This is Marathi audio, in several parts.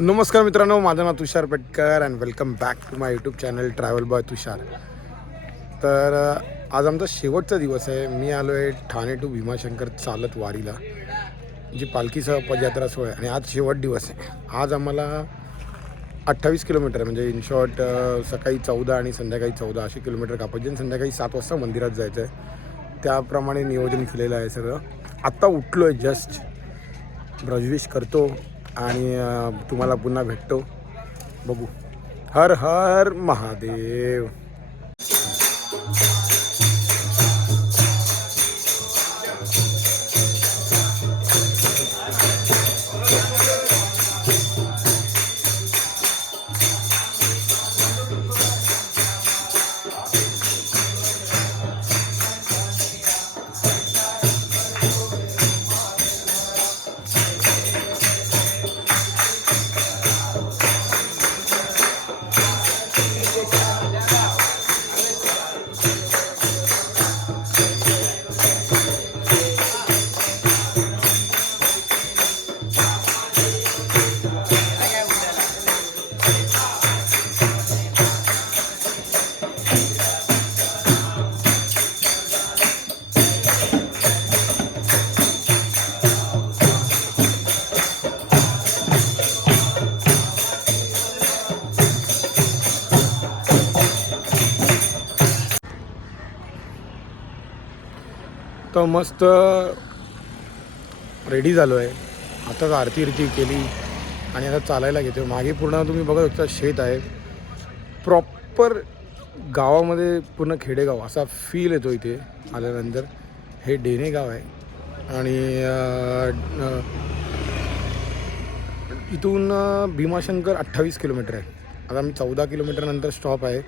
नमस्कार मित्रांनो, माझं नाव Tushar Petkar and welcome back to my YouTube channel travel boy Tushar. तर आज आमचा शेवटचा दिवस आहे. मी आलो आहे ठाणे टू भीमाशंकर चालत वारीला, जी पालखीसह पदयात्रा सोहळा आहे आणि आज शेवट दिवस आहे. आज आम्हाला 28 किलोमीटर म्हणजे इन शॉर्ट सकाळी 14 आणि संध्याकाळी 14 असे किलोमीटर कापायचे आणि संध्याकाळी 7 वाजता मंदिरात जायचं आहे. त्याप्रमाणे नियोजन केलेलं आहे सगळं. आत्ता उठलो आहे, जस्ट ब्रजविश करतो आणि तुम्हाला पुन्हा भेटतो. बघू. हर हर महादेव. तर मस्त रेडी झालो आहे. आताच आरती केली आणि आता चालायला घेतो. मागे पूर्ण तुम्ही बघत होता शेत आहे. प्रॉपर गावामध्ये पूर्ण खेडेगाव असा फील येतो इथे आल्यानंतर. हे डेने गाव आहे आणि इथून भीमाशंकर 28 किलोमीटर आहे. आता मी 14 किलोमीटर नंतर स्टॉप आहे.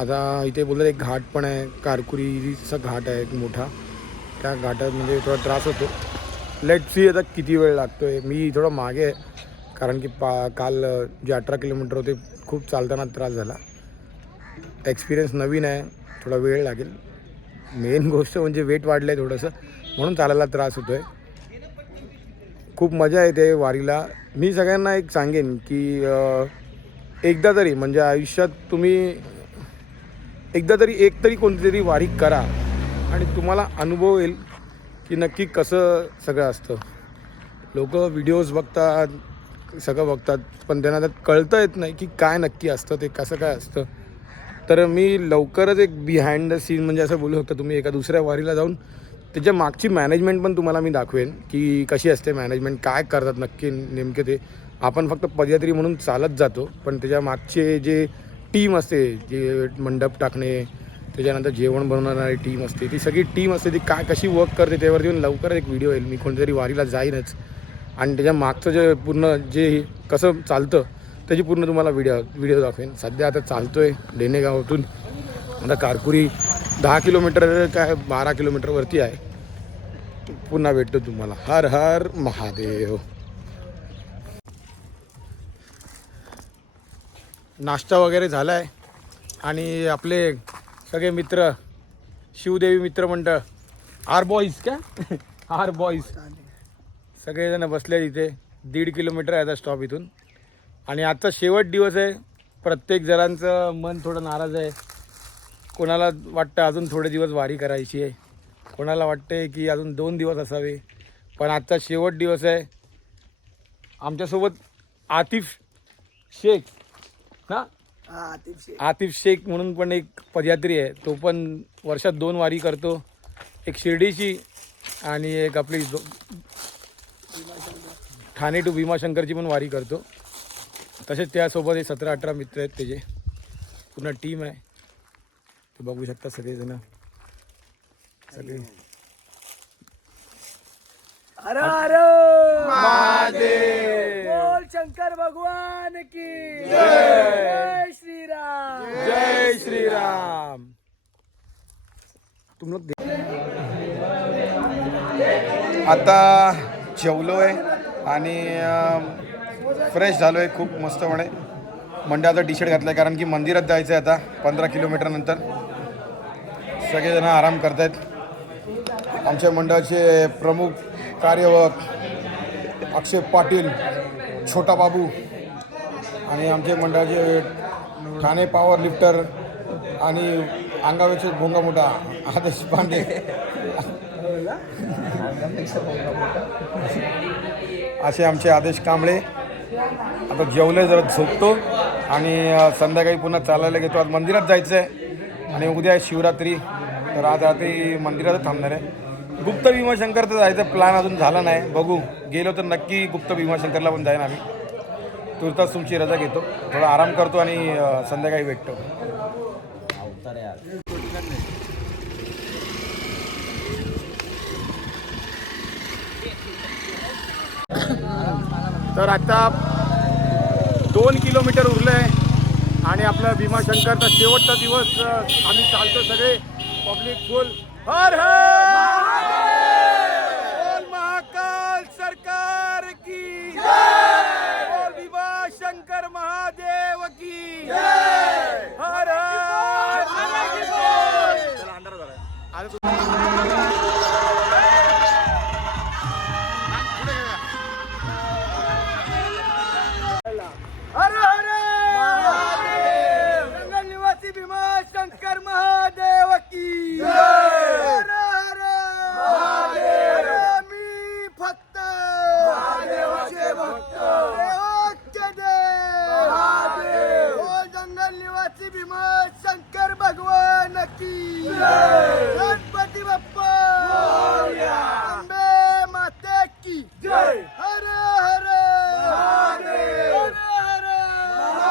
आता इथे बोललं एक घाट पण आहे, कारकुरीचा घाट आहे एक मोठा. त्या घाटात म्हणजे थोडा त्रास होतो. लेट सी आता किती वेळ लागतो आहे. मी थोडं मागे आहे कारण की काल जे 18 किलोमीटर होते खूप चालताना त्रास झाला. एक्सपिरियन्स नवीन आहे, थोडा वेळ लागेल. मेन गोष्ट म्हणजे वेट वाढलं आहे थोडंसं, म्हणून चालायला त्रास होतो आहे. खूप मजा येते वारीला. मी सगळ्यांना एक सांगेन की एकदा तरी म्हणजे आयुष्यात तुम्ही एकदा तरी एक तरी कोणती तरी वारी करा आणि तुम्हाला अनुभव येईल की नक्की कसं सगळं असतं. लोक व्हिडिओज बघतात, सगळं बघतात, पण त्यांना त्यात कळतं येत नाही की काय नक्की असतं, ते कसं काय असतं. तर मी लवकरच एक बिहाइंड द सीन म्हणजे असं बोलू शकतो, तुम्ही एका दुसऱ्या वारीला जाऊन त्याच्या मागची मॅनेजमेंट पण तुम्हाला मी दाखवेन की कशी असते मॅनेजमेंट, काय करतात नक्की नेमके ते. आपण फक्त पदयात्री म्हणून चालत जातो, पण त्याच्या मागचे जे टीम असते, जे मंडप टाकणे, त्याच्यानंतर जेवण बनवणारी टीम असते, ती सगळी टीम असते, ती काय कशी वर्क करते त्यावरती येऊन लवकर एक व्हिडिओ येईल. मी कोणत्यातरी वारीला जाईनच आणि त्याच्या मागचं जे पूर्ण जे कसं चालतं त्याची पूर्ण तुम्हाला व्हिडिओ दाखवेन. सध्या आता चालतो आहे डेनेगावातून. आता कारकुरी 10 किलोमीटर काय 12 किलोमीटरवरती आहे. पुन्हा भेटतो तुम्हाला. हर हर महादेव. नाश्ता वगैरे झाला आहे आणि आपले सगळे मित्र, शिवदेवी मित्रमंडळ, आर बॉईज का आर बॉईज सगळेजण बसले इथे. 1.5 किलोमीटर आहे आता स्टॉप इथून आणि आजचा शेवट दिवस आहे. प्रत्येक जणांचं मन थोडं नाराज आहे. कोणाला वाटतं अजून थोडे दिवस वारी करायची आहे, कोणाला वाटते की अजून 2 दिवस असावे. पण आजचा शेवट दिवस आहे. आमच्यासोबत आतिफ शेख ना, आतिफ शेख म्हणून पण एक पदयात्री आहे. तो पण वर्षात 2 वारी करतो, एक शिर्डीची आणि एक आपली ठाणे टू भीमाशंकरची पण वारी करतो. तसेच त्यासोबत 17-18 मित्र आहेत त्याचे, पूर्ण टीम आहे. ते बघू शकता सगळेजण सगळे. हर हर महादेव, बोल शंकर भगवान की जय श्रीराम, जय श्रीराम. तुम लोग आता जेवलो आहे आणि फ्रेश झालो आहे खूप मस्तपणे. म्हणजे आता टी शर्ट घातलं आहे कारण की मंदिरात जायचं आहे आता 15 किलोमीटर नंतर. सगळेजण आराम करत आहेत. आमच्या मंडळाचे प्रमुख कार्यवाहक अक्षय पाटील, छोटा बाबू आणि आमचे मंडळाचे ठाणे पॉवर लिफ्टर आणि अंगावेचे भोंगा मोठा आदेश पांडे, असे आमचे आदेश कांबळे. आता जेवले जरा झोपतो आणि संध्याकाळी पुन्हा चालायला घेतो. आज मंदिरात जायचं आहे आणि उद्या आहे शिवरात्री, तर आज रात्री मंदिरातच थांबणार आहे. गुप्त भीमाशंकरचं जायचं प्लॅन अजून झाला नाही, बघू. गेलो तर नक्की गुप्त भीमाशंकरला पण जाईन आम्ही. तुर्तास तुमची रजा घेतो, थोडा आराम करतो आणि संध्याकाळी भेटतो. तर आता 2 किलोमीटर उरलं आहे आणि आपला भीमाशंकरचा शेवटचा दिवस. आम्ही चालतो सगळे पब्लिक फुल. हर हर बोल महाकाल सरकार की जय, बोल भीमाशंकर महादेव की जय, हर हर चला अंधार झाला. हर हर महादेव, जंगल निवासी भीमाशंकर महादेव की जय, हर हर महादेव. मी फक्त महादेवाचे भक्त, देवाचे देव महादेव. ओ जंगल निवासी भीमाशंकर भगवान की जय, गणपती बाप्पा मोरया, अंबे माते की जय, हर हर महादेव, हर हर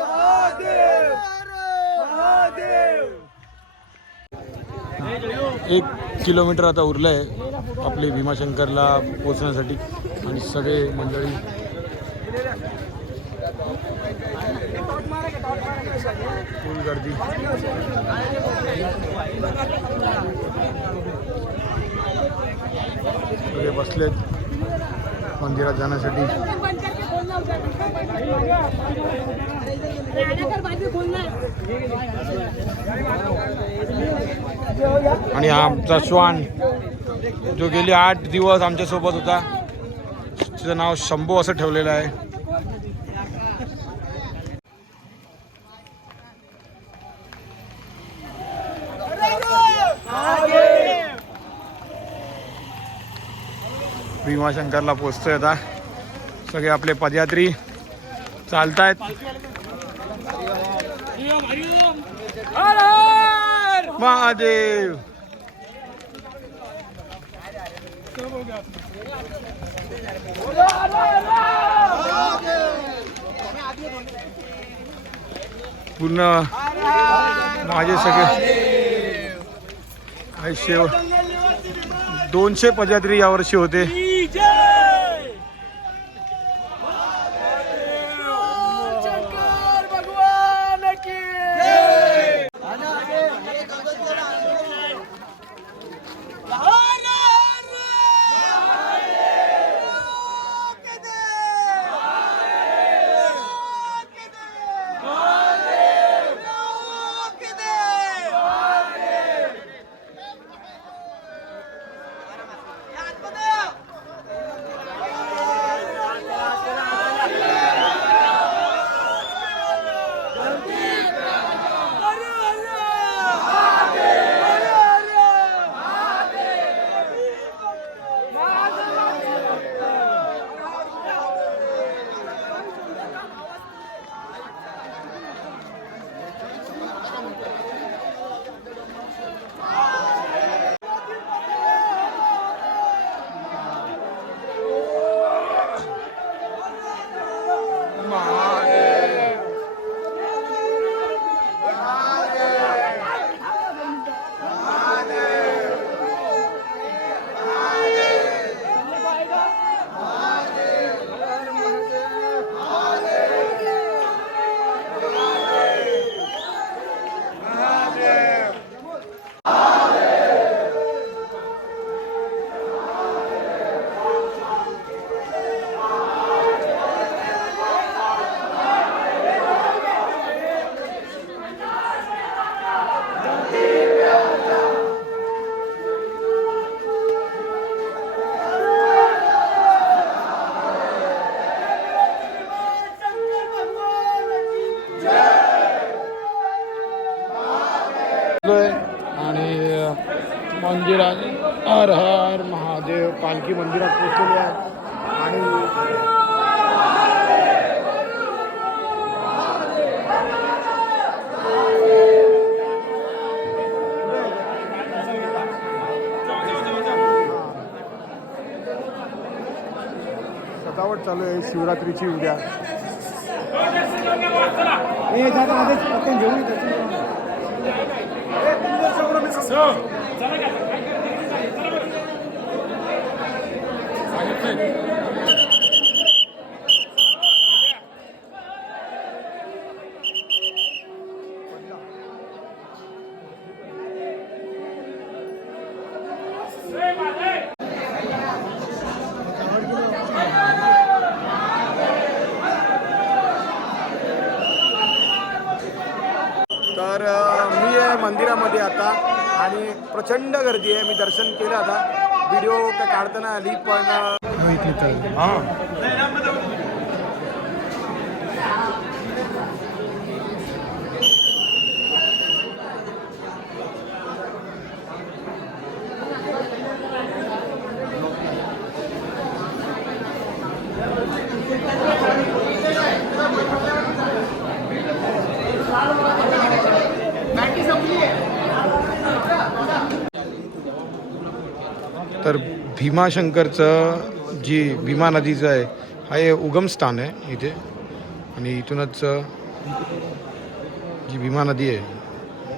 महादेव, महादेव. 1 किलोमीटर आता उरलं आहे आपले भीमाशंकरला पोचण्यासाठी आणि सगळे मंडळी फुल गर्दी. सगळे बसलेत मंदिरात जाण्यासाठी. आणि आमचा श्वान जो गेली 8 दिवस आमच्या सोबत होता, त्याचं नाव शंभू असं ठेवलेलं आहे. भीमाशंकरला पोचतोय आता. सगळे आपले पदयात्री चालतायत. महादेव. पूर्ण माझे सगळे 200 पदयात्री यावर्षी होते. शंकर भगवान की हर हर महादेव. पालखी मंदिरात पोहोचलेली आहे आणि सजावट चालू आहे शिवरात्रीची उद्या. तर मी आहे मंदिरामध्ये आता आणि प्रचंड गर्दी आहे. मी दर्शन केलं आता. व्हिडिओ काय काढताना आली पण तर भीमाशंकरचं जी भीमा नदीचं आहे हा हे उगमस्थान आहे इथे आणि इथूनच जी भीमा नदी आहे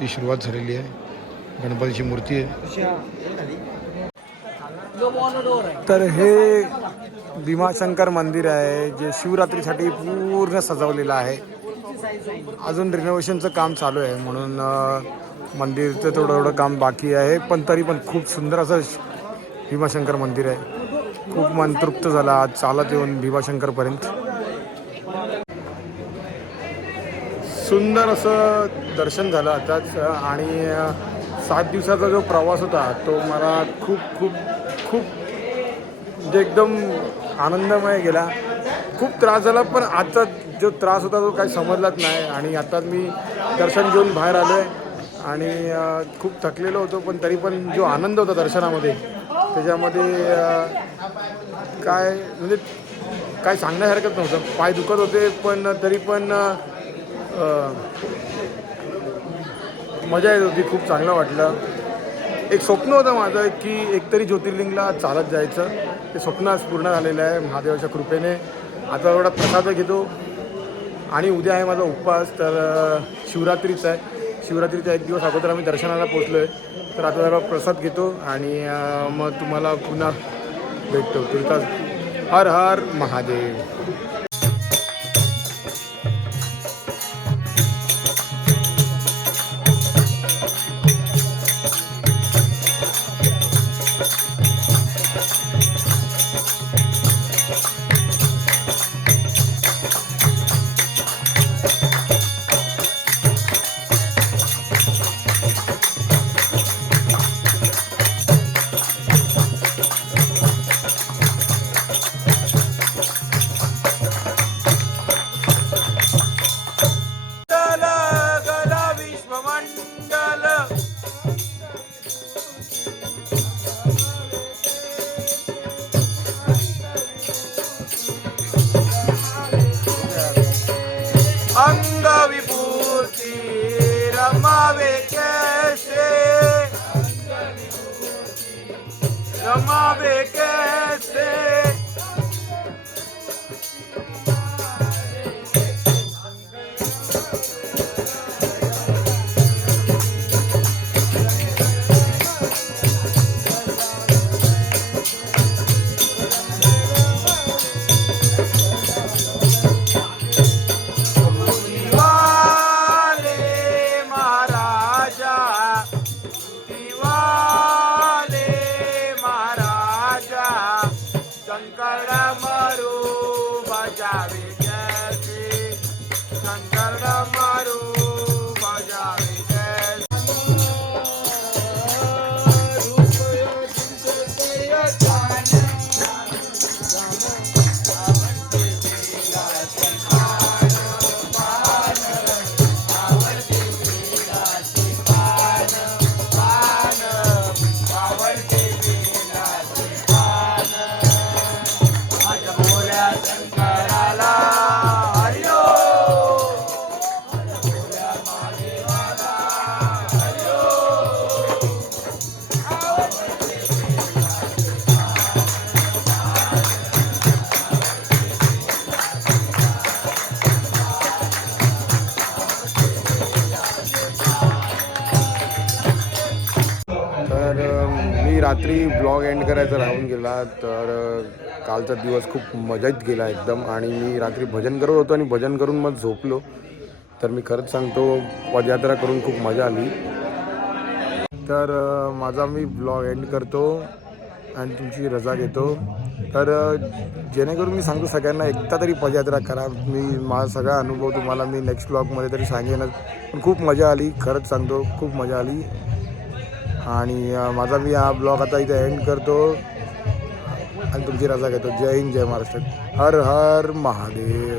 ती सुरुवात झालेली आहे. गणपतीची मूर्ती आहे. तर हे भीमाशंकर मंदिर आहे जे शिवरात्रीसाठी पूर्ण सजवलेलं आहे. अजून रिनोव्हेशनचं काम चालू आहे म्हणून मंदिरचं थोडं काम बाकी आहे पण तरी पण खूप सुंदर असं भीमाशंकर मंदिर आहे. खूप मन तृप्त झाला आज चालत येऊन भीमाशंकरपर्यंत. सुंदर असं दर्शन झालं आताच आणि 7 दिवसाचा जो प्रवास होता तो मला खूप खूप खूप म्हणजे एकदम आनंदमय गेला. खूप त्रास झाला पण आजचा जो त्रास होता तो काही समजलाच नाही आणि आता मी दर्शन घेऊन बाहेर आलो आहे आणि खूप थकलेलो होतो पण तरी पण जो आनंद होता दर्शनामध्ये त्याच्यामध्ये काय म्हणजे काय सांगण्यासारखंच नव्हतं. पाय दुखत होते पण तरी पण मजा येत होती. खूप चांगलं वाटलं. एक स्वप्न होतं माझं की एकतरी ज्योतिर्लिंगला चालत जायचं. ते स्वप्न आज पूर्ण झालेलं आहे महादेवाच्या कृपेने. आता एवढा प्रसाद घेतो आणि उद्या आहे माझा उपवास. तर शिवरात्रीचा आहे. शिवरात्रीचा 1 दिवस अगोदर आम्ही दर्शनाला पोचलो आहे. तर आता जरा प्रसाद घेतो आणि मग तुम्हाला पुन्हा भेटतो. तुमचा हर हर महादेव. अंग विभूति रमावे कैसे, रमावे कैसे, रात्री ब्लॉग एंड करायचा राहून गेला. तर कालचा दिवस खूप मजेत गेला एकदम. आणि मी रात्री भजन करत होतो आणि भजन करून मग झोपलो. तर मी खरंच सांगतो पदयात्रा करून खूप मजा आली. तर माझा मी ब्लॉग एंड करतो आणि तुमची रजा घेतो. तर जेणेकरून मी सांगतो सगळ्यांना एकदा तरी पदयात्रा करा. मी माझा सगळा अनुभव तुम्हाला मी नेक्स्ट ब्लॉगमध्ये तरी सांगेनच. पण खूप मजा आली, खरंच सांगतो खूप मजा आली. आणि माझा मी हा ब्लॉग आता इथे एंड करतो आणि तुमची रजा घेतो. जय हिंद, जय महाराष्ट्र, हर हर महादेव.